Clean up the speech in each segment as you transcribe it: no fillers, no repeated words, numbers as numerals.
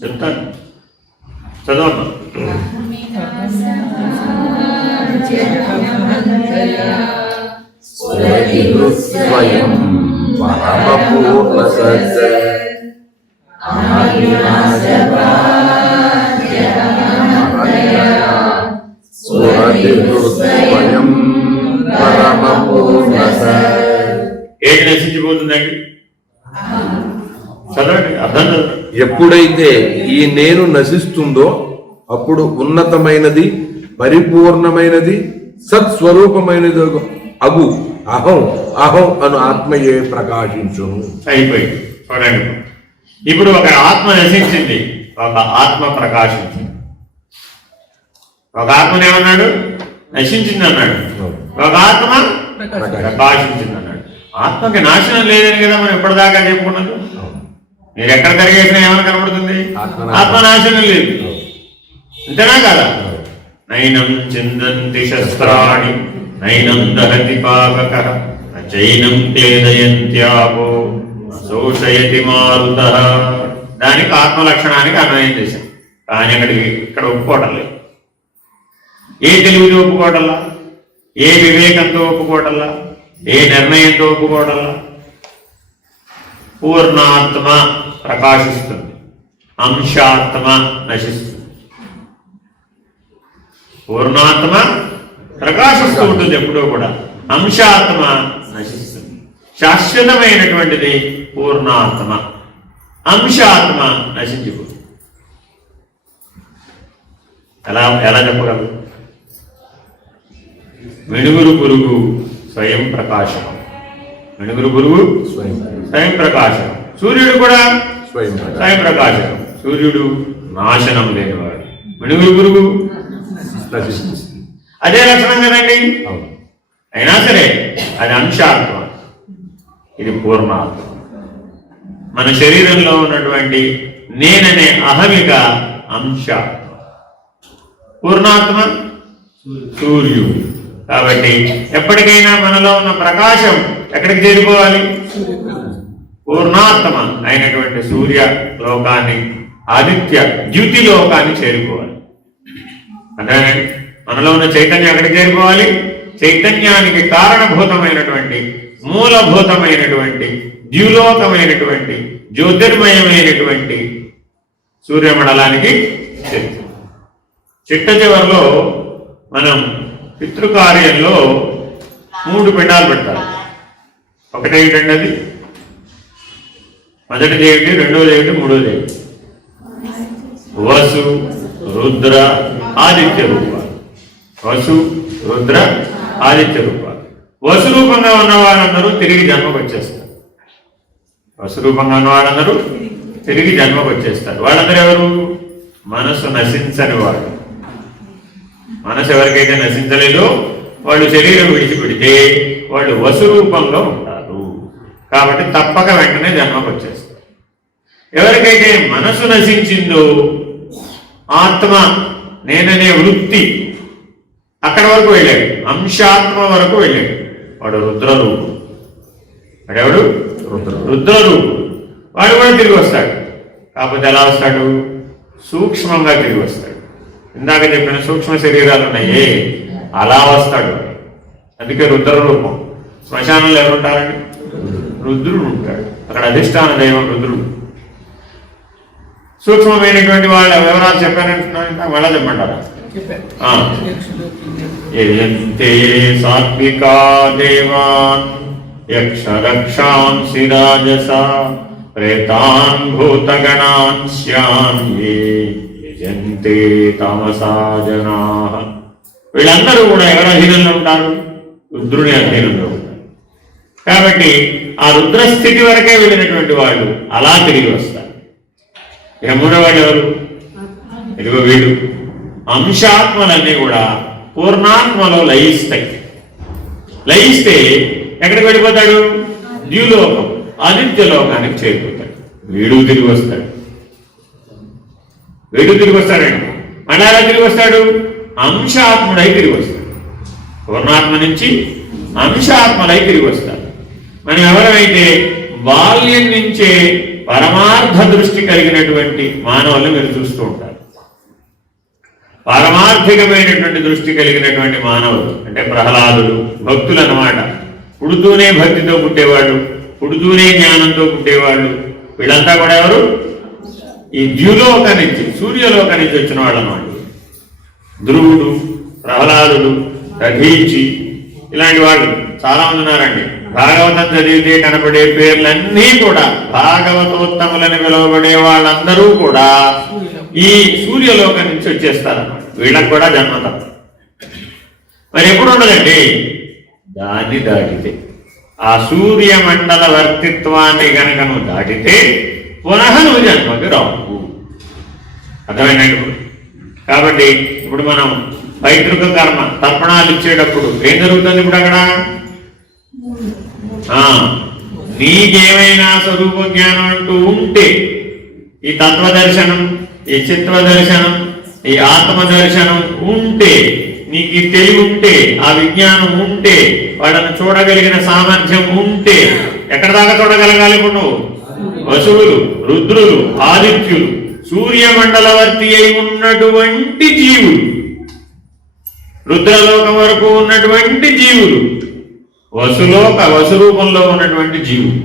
చెప్తాను, చదవమ్మా. స్వయం పరమపూర్ణ సత్ స్వయం పరమపూర్ణ సత్. ఏది నశించిపోతుందండి? చదవండి, అర్థం చదవండి. ఎప్పుడైతే ఈ నేను నశిస్తుందో అప్పుడు ఉన్నతమైనది, పరిపూర్ణమైనది, సత్స్వరూపమైనది అగు అహం అహం అను ఆత్మయే ప్రకాశించును. అయిపోయింది. చూడండి, ఇప్పుడు ఒక ఆత్మ నశించింది, ఒక ఆత్మ ప్రకాశించింది. ఒక ఆత్మను ఏమన్నాడు? నశించింది అన్నాడు. ఒక ఆత్మ ప్రకాశించింది అన్నాడు. ఆత్మకి నాశనం లేదని కదా మనం ఇప్పటిదాకా చెప్పుకున్నది. మీరు ఎక్కడ తిరిగేసినా ఏమైనా కనబడుతుంది? ఆత్మనాశనం లేదు, అంతేనా కదా? నైనం చిందంతి శస్త్రాణి నైనం దహతి పావకః నచైనం క్లేదయంత్యాపో శోషయతి మారుతః. దానికి ఆత్మలక్షణానికి అన్వయం చేశాం. కానీ ఇక్కడ ఒప్పుకోవటం లేదు. ఏ తెలివితో ఒప్పుకోవటంలా, ఏ వివేకంతో ఒప్పుకోవటంలా, ఏ నిర్ణయంతో ఒప్పుకోవటంలా. పూర్ణాత్మ ప్రకాశిస్తుంది, అంశాత్మ నశిస్తుంది. పూర్ణాత్మ ప్రకాశిస్తూ ఉంటుంది ఎప్పుడూ కూడా, అంశాత్మ నశిస్తుంది. శాశ్వతమైనటువంటిది పూర్ణాత్మ, అంశాత్మ నశించిపోతుంది. ఎలా చెప్పగలరు? మిణుగురు పురుగు స్వయం ప్రకాశం, మిణుగురు పురుగు స్వయం ప్రకాశం. సూర్యుడు కూడా స్వయం ప్రకాశం. సూర్యుడు నాశనం లేనివాడు, మిణుగురు పురుగు అదే లక్షణం కదండి. అయినా సరే అది అంశాత్మ, ఇది పూర్ణాత్మ. మన శరీరంలో ఉన్నటువంటి నేననే అహమిక అంశాత్మ, పూర్ణాత్మ సూర్యుడు. కాబట్టి ఎప్పటికైనా మనలో ఉన్న ప్రకాశం ఎక్కడికి చేరుకోవాలి? పూర్ణాత్మ అయినటువంటి సూర్య లోకాన్ని, ఆదిత్య ద్యుతి లోకాన్ని చేరుకోవాలి. అంటే మనలో ఉన్న చైతన్యం ఎక్కడికి చేరుకోవాలి? చైతన్యానికి కారణభూతమైనటువంటి, మూలభూతమైనటువంటి, ద్యులోకమైనటువంటి, జ్యోతిర్మయమైనటువంటి సూర్యమండలానికి చేరుకోవాలి. చిట్ట చివరిలో మనం పితృకార్యంలో 3 పిండాలు పెడతారు. ఒకటేమిటండి అది? మొదటిది ఏమిటి, రెండోది ఏమిటి, మూడోది ఏమిటి? వసు రుద్ర ఆదిత్య రూపాలు. వసు రుద్ర ఆదిత్య రూపాలు. వసు రూపంగా ఉన్న వాళ్ళందరూ తిరిగి జన్మకు వచ్చేస్తారు. వసు రూపంగా ఉన్న వాళ్ళందరూ తిరిగి జన్మకు వచ్చేస్తారు. వాళ్ళందరూ ఎవరు? మనసు నశించని వాళ్ళు. మనసు ఎవరికైతే నశించలేదో వాళ్ళు శరీరం విడిచిపెడితే వాళ్ళు వసురూపంలో ఉంటారు. కాబట్టి తప్పక వెంటనే జన్మకు వచ్చేస్తారు. ఎవరికైతే మనసు నశించిందో, ఆత్మ నేననే వృత్తి అక్కడి వరకు వెళ్ళాడు, అంశాత్మ వరకు వెళ్ళాడు, వాడు రుద్రరూపం. వాడెవడు? రుద్రరూపం. వాడు కూడా తిరిగి వస్తాడు. కాకపోతే ఎలా వస్తాడు? సూక్ష్మంగా తిరిగి వస్తాడు. ఇందాక చెప్పిన సూక్ష్మ శరీరాలు ఉన్నాయే, అలా వస్తాడు. అందుకే రుద్ర రూపం. శ్మశానంలో ఎవరుంటారండి? రుద్రుడు ఉంటాడు. అక్కడ అధిష్టాన దైవం రుద్రుడు. సూక్ష్మమైనటువంటి వాళ్ళ వివరాలు చెప్పానంటున్నాను, మళ్ళా చెప్పంటారా? యజంతే సాత్వికా దేవాన్ యక్ష రక్షాంసి రాజసా ప్రేతాన్ భూతగణాన్ శ్యామ్యే యజంతే తమసా జనాః. వీళ్ళందరూ కూడా ఎవరి అధీనంలో ఉంటారు? రుద్రుని అధీనంలో ఉంటారు. కాబట్టి ఆ రుద్రస్థితి వరకే వెళ్ళినటువంటి వాళ్ళు అలా తిరిగి వస్తారు. ఇక మూడవాళ్ళు ఎవరు? ఇదిగో వీడు. అంశాత్మలన్నీ కూడా పూర్ణాత్మలో లయిస్తాయి. లయిస్తే ఎక్కడికి వెళ్ళిపోతాడు? ద్యులోకం, ఆదిత్యలోకానికి చేరిపోతాడు. వీడు తిరిగి వస్తాడు. వీడు తిరిగి వస్తాడండి. మళ్ళీ ఎలా తిరిగి వస్తాడు? అంశాత్ముడై తిరిగి వస్తాడు. పూర్ణాత్మ నుంచి అంశాత్మలై తిరిగి వస్తాడు. మనం ఎవరైతే బాల్యం నుంచే పరమార్థ దృష్టి కలిగినటువంటి మానవులు మీరు చూస్తూ ఉంటారు. పారమార్థికమైనటువంటి దృష్టి కలిగినటువంటి మానవులు అంటే ప్రహ్లాదులు, భక్తులు అన్నమాట. పుడుతూనే భక్తితో పుట్టేవాళ్ళు, పుడుతూనే జ్ఞానంతో పుట్టేవాళ్ళు. వీళ్ళంతా కూడా ఎవరు? ఈ ద్యులోక నుంచి, సూర్యలోక నుంచి వచ్చిన వాళ్ళు అన్నమాట. ధ్రువుడు, ప్రహ్లాదుడు, దధీచి ఇలాంటి వాళ్ళు చాలా మంది ఉన్నారండి. భాగవతం చదివితే కనపడే పేర్లన్నీ కూడా భాగవతోత్తములని పిలువబడే వాళ్ళందరూ కూడా ఈ సూర్యలోకం నుంచి వచ్చేస్తారన్నమాట. వీళ్ళకి కూడా జన్మత. మరి ఎప్పుడు ఉండదండి? దాన్ని దాటితే, ఆ సూర్యమండల వర్తిత్వాన్ని గనక నువ్వు దాటితే పునః నువ్వు జన్మకి రావు. అర్థమైనప్పుడు కాబట్టి ఇప్పుడు మనం పైతృక కర్మ తర్పణాలు ఇచ్చేటప్పుడు ఏం జరుగుతుంది? ఇప్పుడు అక్కడ నీకేమైనా స్వరూప జ్ఞానం అంటూ ఉంటే, ఈ తత్వదర్శనం, ఈ చిత్వదర్శనం, ఈ ఆత్మదర్శనం ఉంటే, నీకు ఈ తెలివి ఉంటే, ఆ విజ్ఞానం ఉంటే, వాళ్ళని చూడగలిగిన సామర్థ్యం ఉంటే, ఎక్కడ దాకా చూడగలగాలి? ఇప్పుడు నువ్వు వసువులు, రుద్రులు, ఆదిత్యులు, సూర్యమండలవర్తి అయి ఉన్నటువంటి జీవులు, రుద్రలోకం వరకు ఉన్నటువంటి జీవులు, వసురూపంలో ఉన్నటువంటి జీవులు,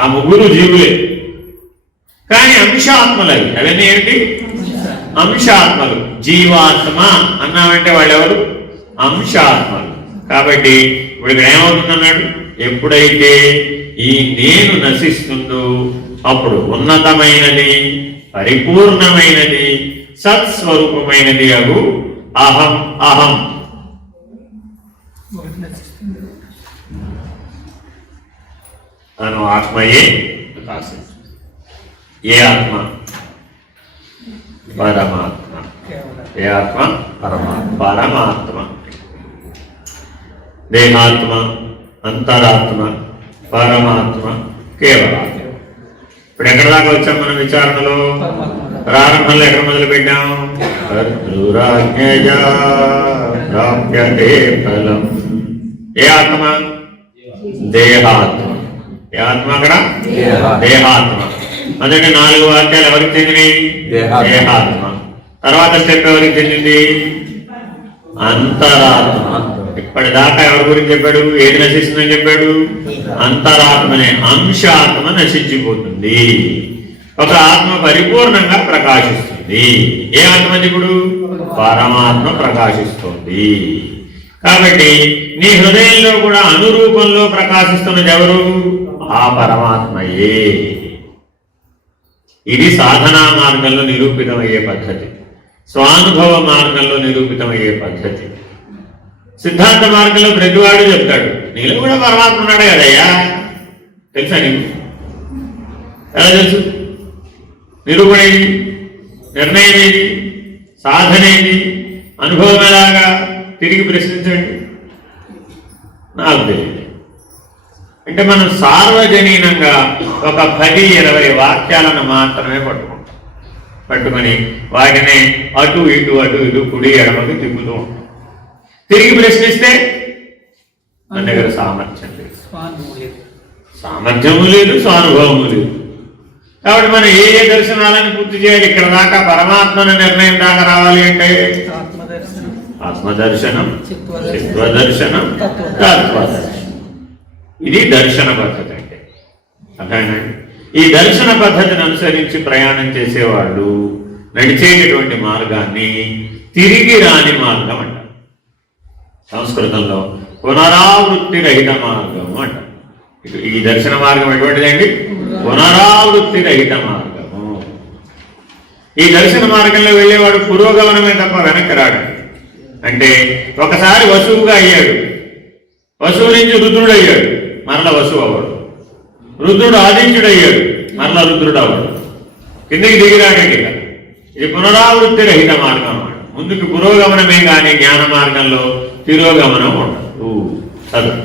ఆ ముగ్గురు జీవులే. కానీ అంశాత్మలు అవి. అవన్నీ ఏంటి? అంశాత్మలు. జీవాత్మ అన్నామంటే వాళ్ళెవరు? అంశాత్మలు. కాబట్టి ఇప్పుడు ఇక్కడ ఏమవుతుందన్నాడు? ఎప్పుడైతే ఈ నేను నశిస్తుందో అప్పుడు ఉన్నతమైనది, పరిపూర్ణమైనది, సత్స్వరూపమైనది అగు అహం అహం అను ఆత్మయే ప్రకాశిస్తుంది. ఏ ఆత్మ? పరమాత్మ. ఏ ఆత్మ? పరమాత్మ. దేహాత్మ, అంతరాత్మ, పరమాత్మ, కేవలాత్మ. ఇప్పుడు ఎక్కడ దాకా వచ్చాం మనం విచారణలో? ప్రారంభంలో ఎక్కడ మొదలు పెట్టాం? తద్రురాజ్ఞయా ప్రాప్యతే ఫలం. ఏ ఆత్మ? దేహాత్మ. ఏ ఆత్మ అక్కడ? దేహాత్మ. మొదటి 4 వాక్యాలు ఎవరికి చెందినవి? దేహాత్మ. తర్వాత స్టెప్ ఎవరికి చెందింది? అంతరాత్మ. ఇప్పటిదాకా ఎవరి గురించి చెప్పాడు? ఏది నశిస్తుందని చెప్పాడు? అంతరాత్మనే. అంశాత్మ నశించిపోతుంది. ఒక ఆత్మ పరిపూర్ణంగా ప్రకాశిస్తుంది. ఏ ఆత్మ? ఇప్పుడు పరమాత్మ ప్రకాశిస్తుంది. కాబట్టి నీ హృదయంలో కూడా అనురూపంలో ప్రకాశిస్తున్నది ఎవరు? ఆ పరమాత్మయే. ఇది సాధనా మార్గంలో నిరూపితమయ్యే పద్ధతి, స్వానుభవ మార్గంలో నిరూపితమయ్యే పద్ధతి. సిద్ధాంత మార్గంలో ప్రతివాడు చెప్తాడు, నీలో కూడా పరమాత్మ ఉన్నాడు కదయ్యా. తెలుసా నీకు? ఎలా తెలుసు? నిరూపణ ఏది? నిర్ణయం ఏది? సాధన ఏది? అనుభవం ఎలాగా? తిరిగి ప్రశ్నించండి. నాకు తెలియదు. అంటే మనం సార్వజనీనంగా ఒక 10-20 వాక్యాలను మాత్రమే పట్టుకొని వాటిని అటు ఇటు కుడి ఎడమకి తిప్పుతూ ఉంటాం. తిరిగి ప్రశ్నిస్తే మన దగ్గర సామర్థ్యం లేదు, సామర్థ్యము లేదు, స్వానుభవము లేదు. కాబట్టి మనం ఏ దర్శనాలను పూర్తి చేయాలి? ఇక్కడ దాకా పరమాత్మను నిర్ణయం దాకా రావాలి అంటే ఆత్మదర్శనం, చిత్వదర్శనం, తత్వదర్శనం. ఇది దర్శన పద్ధతి అంటే. అర్థమైందండి? ఈ దర్శన పద్ధతిని అనుసరించి ప్రయాణం చేసేవాళ్ళు నడిచేటటువంటి మార్గాన్ని తిరిగి రాని మార్గం అంటారు. సంస్కృతంలో పునరావృత్తి రహిత మార్గం అంటారు. ఈ దర్శన మార్గం ఎటువంటిదండి? పునరావృత్తి రహిత మార్గము. ఈ దర్శన మార్గంలో వెళ్ళేవాడు పురోగమనమే తప్ప వెనక్కి రాడు. అంటే ఒకసారి వసువుగా అయ్యాడు, వసువు నుంచి రుద్రుడు అయ్యాడు, మరల వసువు అవ్వడు. రుద్రుడు ఆదిత్యుడు అయ్యాడు, మరల రుద్రుడు అవ్వడు. కిందకి దిగిరాడండి. ఇది పునరావృత్తి రహిత మార్గం అన్నమాట. ముందుకు పురోగమనమే కానీ జ్ఞాన మార్గంలో తిరోగమనం ఉండదు. చదువు.